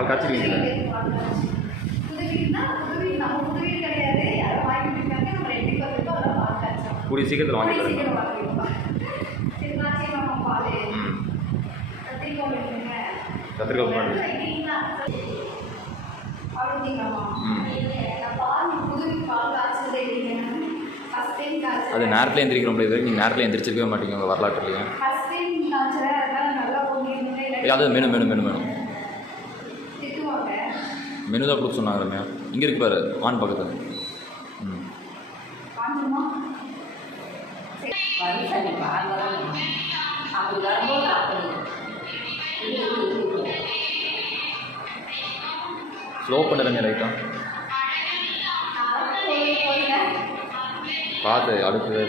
பால் காய்ச்சிருக்கீங்களா? கூடிய சீக்கிரத்தில் வாங்கி தரேன். கத்திரிக்காய் பால். அது நேரத்தில் எந்திரிக்கிறோம். இது நீங்கள் நேரத்தில் எந்திரிச்சிருக்கவே மாட்டீங்க உங்கள் வரலாற்றுலையும். அது menu menu menu menu menu தான் கொடுக்க சொன்னாங்க. ரம்யா இங்கே இருக்கு பாரு, வான் பக்கத்தில். ஸ்லோ பண்ண ரம்யா ரைட்டா பார்த்து அடுத்தது.